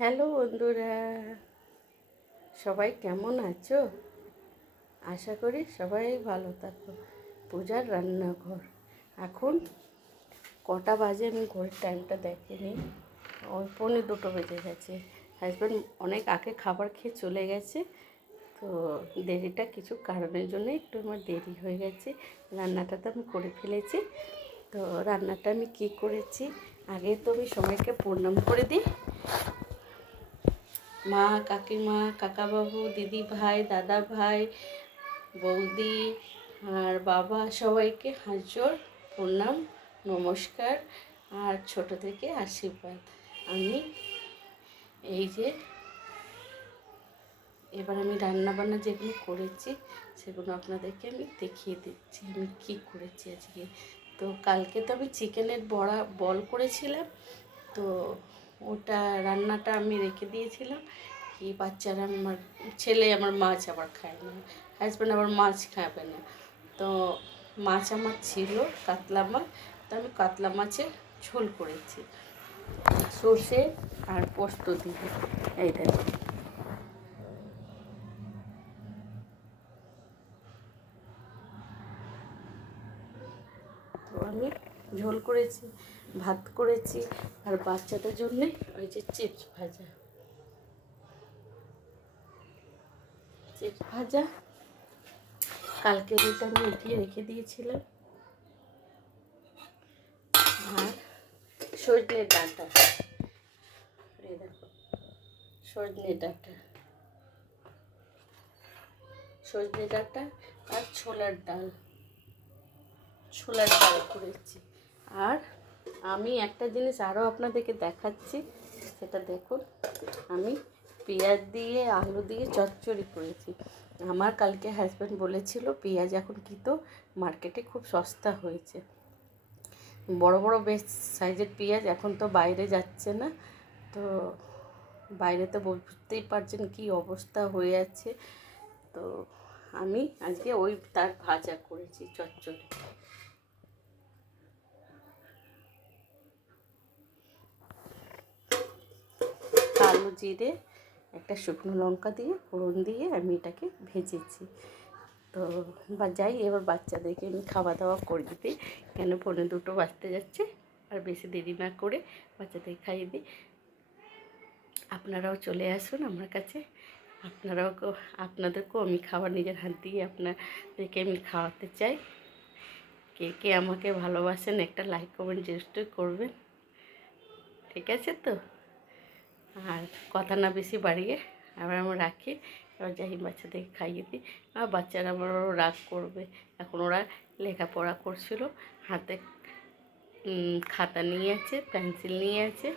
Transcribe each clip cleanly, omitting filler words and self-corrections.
Hello বন্ধুরা, সবাই কেমন আছো? আশা করি সবাই ভালো থাকো। পূজার রান্নাঘর এখন কটা বাজে আমি ঘড়ির টাইমটা দেখিনি। ওই 1:45 বেজে গেছে। হাজব্যান্ড অনেক আগে খাবার খেয়ে চলে গেছে, তো দেরিটা কিছু কারণের জন্য একটু আমার দেরি হয়ে গেছে। রান্নাটা তো আমি করে ফেলেছি। তো রান্নাটা আমি কী করেছি, আগে তো আমি সবাইকে প্রণাম করে দিই। মা, কাকিমা, কাকাবাবু, দিদি ভাই, দাদা ভাই, বৌদি আর বাবা, সবাইকে হাত জোড় প্রণাম, নমস্কার আর ছোট থেকে আশীর্বাদ। আমি এই যে এবার আমি রান্নাবান্না যেগুলো করেছি সেগুলো আপনাদেরকে আমি দেখিয়ে দিচ্ছি আমি কী করেছি আজকে। তো কালকে তো আমি চিকেনের বল করেছিলাম, তো ওটা রান্নাটা আমি রেখে দিয়েছিলাম। কি বাচ্চারা, আমার ছেলে আমার মাছ আবার খায় না, হাজব্যান্ড আবার মাছ খাবে না, তো মাছ আমার ছিল কাতলা মাছ, তো আমি কাতলা মাছের ঝোল করেছি সর্ষে আর পোস্ত দিয়ে। এই দেখো, তো আমি ঝোল করেছি, ভাত করেছি, আর বাচ্চাদের জন্যে ওই যে চিপস ভাজা কালকে যেটা আমি উঠিয়ে রেখে দিয়েছিলাম, আর সজনে ডাঁটা, এই দেখো সজনে ডাঁটা আর ছোলার ডাল করেছি। আর আমি একটা জিনিস আরও আপনাদেরকে দেখাচ্ছি, সেটা দেখুন, আমি পেঁয়াজ দিয়ে আলু দিয়ে চচ্চড়ি করেছি। আমার কালকে হাজব্যান্ড বলেছিল পেঁয়াজ এখন কিন্তু মার্কেটে খুব সস্তা হয়েছে, বড় বড় বেশ সাইজের পেঁয়াজ এখন তো বাইরে যাচ্ছে না, তো বাইরে তো বুঝতেই পারছেন কি অবস্থা হয়ে আছে। তো আমি আজকে ওই তার ভাজা করেছি, চচ্চড়ি। কালো জিরে, একটা শুকনো লঙ্কা দিয়ে ফোড়ন দিয়ে আমি এটাকে ভেজেছি। তো যাই, এবার বাচ্চাদেরকে আমি খাওয়া দাওয়া করে দিই, কেন 1:45 বাজতে যাচ্ছে, আর বেশি দেরি না করে বাচ্চাদেরকে খাইয়ে দিই। আপনারাও চলে আসুন আমার কাছে, আপনাদেরকেও আমি খাবার নিজের হাত দিয়ে আপনাদেরকে আমি খাওয়াতে চাই। কে কে আমাকে ভালোবাসেন একটা লাইক কমেন্ট নিশ্চয়ই করবেন, ঠিক আছে তো? আর কথা না বেশি বাড়িয়ে আবার আমরা রাখি, এবার যাই বাচ্চাদেরকে খাইয়ে দিই। আর বাচ্চারা আমারও রাগ করবে, এখন ওরা লেখাপড়া করছিল, হাতে খাতা নিয়ে আছে, পেন্সিল নিয়ে আছে,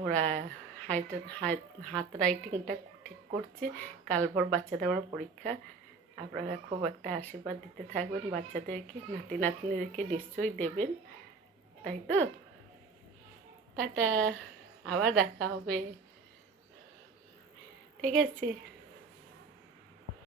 ওরা হাত রাইটিংটা ঠিক করছে। কাল পর বাচ্চাদের আমার পরীক্ষা, আপনারা খুব একটা আশীর্বাদ দিতে থাকবেন বাচ্চাদেরকে, নাতি নাতনিদেরকে নিশ্চয়ই দেবেন, তাই তো? টাটা, আবার দেখা হবে, ঠিক আছে?